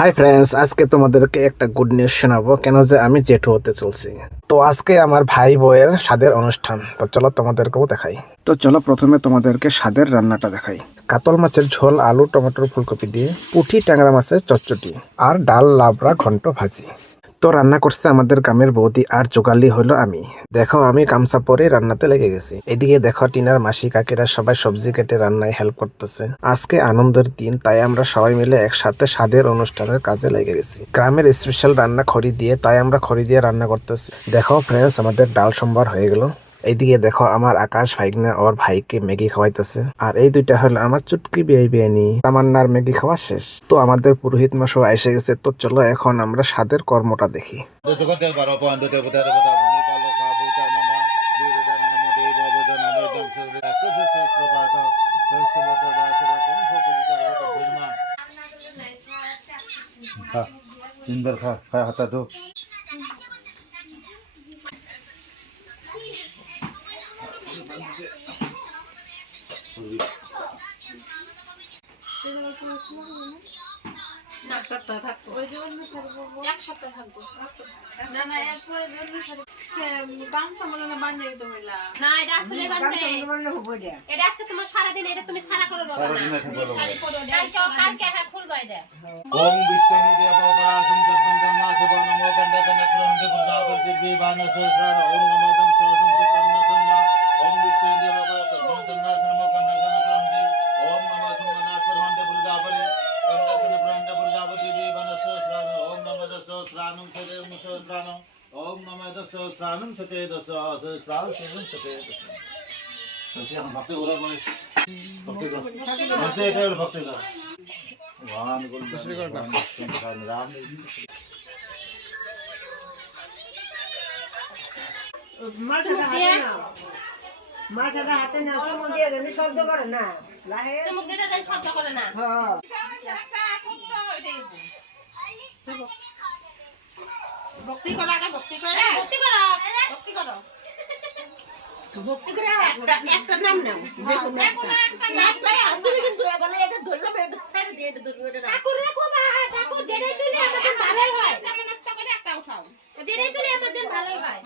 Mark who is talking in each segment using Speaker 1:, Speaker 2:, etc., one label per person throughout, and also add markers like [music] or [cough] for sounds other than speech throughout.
Speaker 1: Hi friends আজকে তোমাদেরকে একটা গুড নিউজ শোনাবো কেন যে আমি জেঠু হতে চলছি। তো আজকে আমার ভাই বয়ের স্বাদের অনুষ্ঠান তো চলো তোমাদেরকেও দেখাই। তো চলো প্রথমে তোমাদেরকে স্বাদের রান্নাটা দেখাই। কাতল মাছের ঝোল আলু টমেটোর ফুলকপি দিয়ে পুঁটি ট্যাংরা মাছের চচ্চটি আর ডাল লাবড়া ঘন্ট ভাজি। তো রান্না করছে আমাদের গ্রামের বৌদি আর জোগালি হলো আমি। দেখো, আমি গামছা পরে রান্নাতে লেগে গেছি। এদিকে দেখো, টিনার মাসি কাকিরা সবাই সবজি কেটে রান্নায় হেল্প করতেছে। আজকে আনন্দের দিন, তাই আমরা সবাই মিলে একসাথে স্বাদের অনুষ্ঠানের কাজে লেগে গেছি। গ্রামের স্পেশাল রান্না খড়ি দিয়ে, তাই আমরা খড়ি দিয়ে রান্না করতেছি। দেখো ফ্রেন্ডস আমাদের ডাল সম্বার হয়ে গেল। এইদিকে দেখো আমার আকাশ ভাইগনা, ওর ভাইকে ম্যাগি খাওয়াইতেছে। আর এই দুইটা হলো আমার চুটকি বিয়াই বিয়ানি তামান্নার ম্যাগি খাওয়া শেষ। তো আমাদের পুরোহিত মশাই এসে গেছে। তো চলো এখন আমরা স্বাদের কর্মটা দেখি।
Speaker 2: ando te puta
Speaker 3: সারাদিন এটা তুমি সারা করো
Speaker 2: বাবা
Speaker 3: না
Speaker 2: সারি করো
Speaker 3: কালকে কালকে
Speaker 2: दस सच्ची हम भक्ति हो रहा मनीष भक्ति का हमसे एक और भक्ति का भगवान को भगवान राम
Speaker 4: মাথাটা হাতে নাও মাথাটা হাতে নাও সমুদ্র দিয়ে দেবে শব্দ করে না লাহে
Speaker 3: সমুদ্রের দেন শব্দ করে না
Speaker 4: হ্যাঁ
Speaker 5: ভক্তি করো আগে ভক্তি করে।
Speaker 3: ভক্তি করো।
Speaker 5: ভক্তি করো।
Speaker 4: ভক্তি করে একটা একটা নাম নাও। একটা।
Speaker 5: আছে
Speaker 4: কিন্তু এবারে এটা ধরলাম এটা ছেড়ে দিয়ে এটা ধরবো এটা
Speaker 3: ঠাকুর রাখো বা ঠাকুর যেটাই তুলে আমাদের ভালোই হয়।
Speaker 5: একটা করে একটা উঠাও।
Speaker 3: যেটাই তুলে আমাদের ভালোই হয়।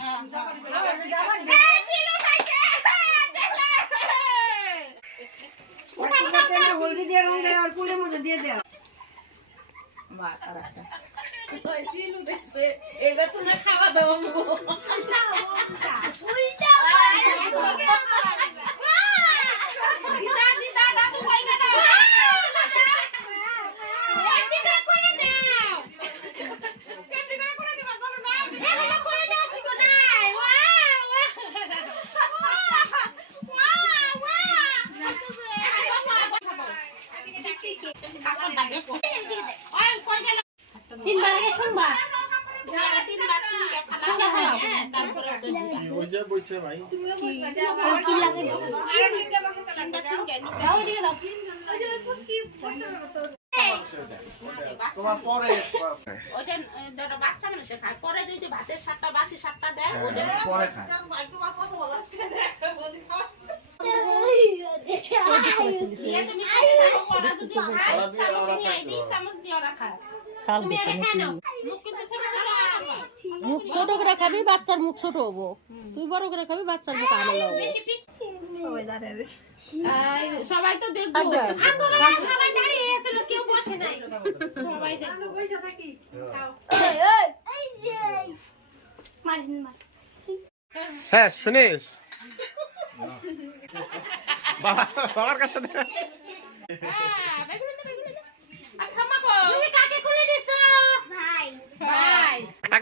Speaker 4: হলদি দিয়ে রং দেয় আর ফুলের মধ্যে দিয়ে দেয়।
Speaker 5: এটা তো না খাওয়া দাওয়া দিদা দিদা দাদু ভাই না
Speaker 3: একদিকে করে দাও
Speaker 5: কেটে করে করে দিবা জানো না
Speaker 3: এগুলো করে দাও শিখো নাই ওয়াও তিনবার আগে শুনবা?
Speaker 2: তোমার পরে
Speaker 5: ওটা ধরো বাচ্চা মানুষে খায় পরে যদি ভাতের সাতটা বাসি সাতটা দেয় ওটা
Speaker 2: পরে খায়
Speaker 5: কত বলো তুমি খায় চামচ নিয়ে দিই চামচ দিয়ে ওরা খায়
Speaker 3: নাও। মুখ ছোট
Speaker 6: করে খাবি বাচ্চার মুখ ছোট হব। তুই বড় করে খাবি বাচ্চার মুখ
Speaker 5: এই, সবাই তো দেখব।
Speaker 3: সবাই দাঁড়িয়ে কেউ বসে নাই।
Speaker 5: সবাই দেখব।
Speaker 1: শেষ শুনিস? বাবার কাছে দে।
Speaker 3: হ্যাঁ বেগুন না বেগুন না আর খামা গো তুমি কাকে খুলে দিছো ভাই ভাই
Speaker 1: কাকে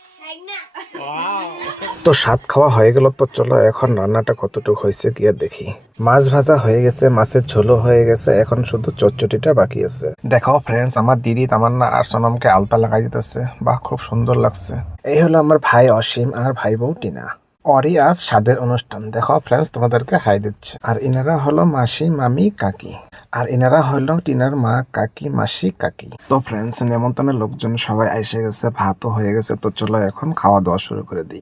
Speaker 1: তো স্বাদ খাওয়া হয়ে গেল তো চলো এখন রান্নাটা কতটুকু হয়েছে গিয়ে দেখি। মাছ ভাজা হয়ে গেছে, মাছের ঝোলও হয়ে গেছে, এখন শুধু চচ্চটিটা বাকি আছে। দেখো ফ্রেন্ডস আমার দিদি, তামান্না আর সনমকে আলতা লাগাই দিতেছে। বাহ, খুব সুন্দর লাগছে। এই হলো আমার ভাই অসীম আর ভাই বউ টিনা। অরি আজ স্বাদের অনুষ্ঠান। দেখো ফ্রেন্ডস তোমাদেরকে হাই দিচ্ছে। আর এনারা হলো মাসি, মামি, কাকি। আর এনারা হলো টিনার মা, কাকি, মাসি, কাকি। তো ফ্রেন্ডস নেমন্তন্নের লোকজন সবাই এসে গেছে, ভাতও হয়ে গেছে, তো চলো এখন খাওয়া দাওয়া শুরু করে দিই।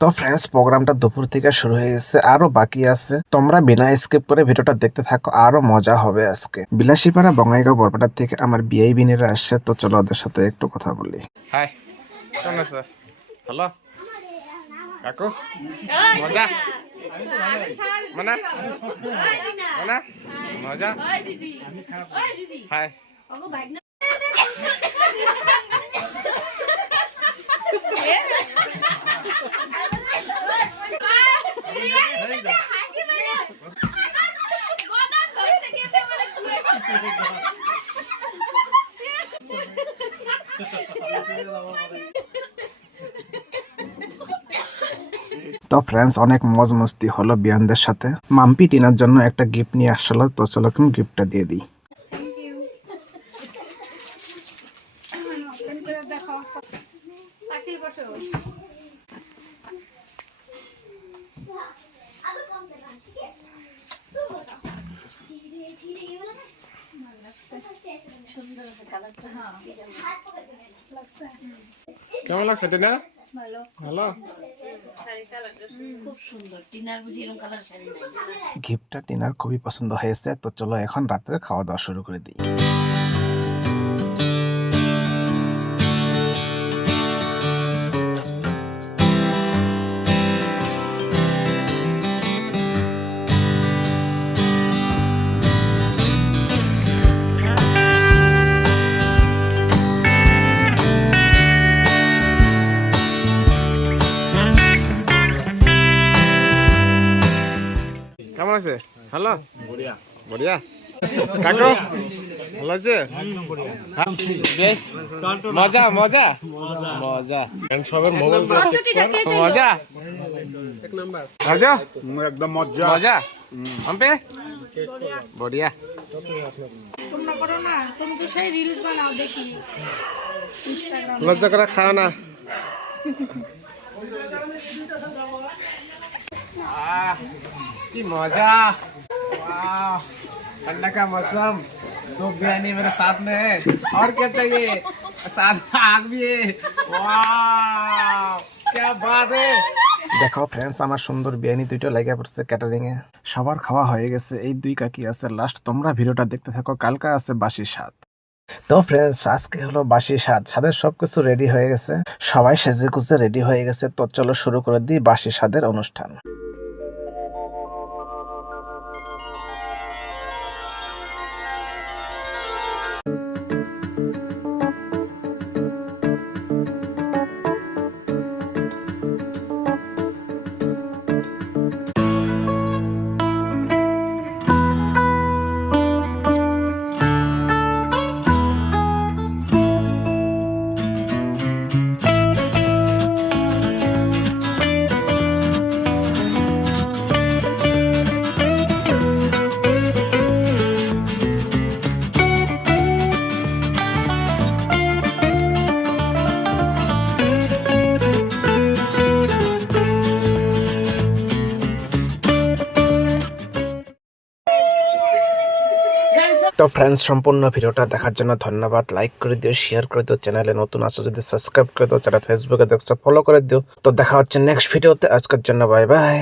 Speaker 1: তো ফ্রেন্ডস প্রোগ্রামটা দুপুর থেকে শুরু হয়ে গেছে আরও বাকি আছে। তোমরা বিনা স্কিপ করে ভিডিওটা দেখতে থাকো আরও মজা হবে আজকে। বিলাসীপাড়া বঙ্গাইগাঁও বরপেটা থেকে আমার বিআই বিনিরা আসছে তো চলো ওদের সাথে একটু কথা বলি।
Speaker 7: হাই হ্যালো কাকু? মজা? মানা? মানা? মজা? হাই
Speaker 5: তো
Speaker 1: ফ্রেন্ডস অনেক মজ মস্তি হলো বিয়ানদের সাথে। মাম্পি টিনার জন্য একটা গিফট নিয়ে আসলো, তো চলো এখন গিফটটা দিয়ে দিই
Speaker 5: পাশেই বসো
Speaker 7: কেমন লাগছে টিনা
Speaker 5: ভালো।
Speaker 7: ভালো?
Speaker 1: গিফটটা টিনার খুবই পছন্দ হয়েছে তো চলো এখন রাত্রে খাওয়া দাওয়া শুরু করে দিই।
Speaker 7: আছে? ভালো বড়িয়া। বড়িয়া? কাকু ভালো আছে? হ্যাঁ। মজা মজা? মজা। সবের মোবাইল মজা। মজা?
Speaker 2: একদম মজা।
Speaker 7: মজা? আম্পে বড়িয়া।
Speaker 6: তোমরা করো না তুমি তো সেই রিলস বানাও দেখি।
Speaker 7: লজ্জা করে খাও না। [laughs] आह, की मजा वाह, ठंडा का मौसम दो बिरयानी मेरे साथ में है और क्या चाहिए साथ में आग भी है वाह क्या बात है
Speaker 1: দেখো ফ্রেন্ডস আমার সুন্দর বিরিয়ানি দুইটা লেগে পড়ছে ক্যাটারিং এ সবার খাওয়া হয়ে গেছে এই দুই কাকি আছে লাস্ট তোমরা ভিডিওটা দেখতে থাকো কালকা আছে বাসি স্বাদ তো ফ্রেন্ডস আজকে হলো বাসি স্বাদ স্বাদের সবকিছু রেডি হয়ে গেছে সবাই সেজে গুজে রেডি হয়ে গেছে তো চলো শুরু করে দিই বাসি স্বাদের অনুষ্ঠান তো ফ্রেন্ডস সম্পূর্ণ ভিডিওটা দেখার জন্য ধন্যবাদ। লাইক করে দিও শেয়ার করে দিও চ্যানেলে নতুন আসো যদি সাবস্ক্রাইব করে দিও, যারা ফেসবুকে দেখছ ফলো করে দিও। তো দেখা হচ্ছে নেক্সট ভিডিওতে আজকের জন্য বাই বাই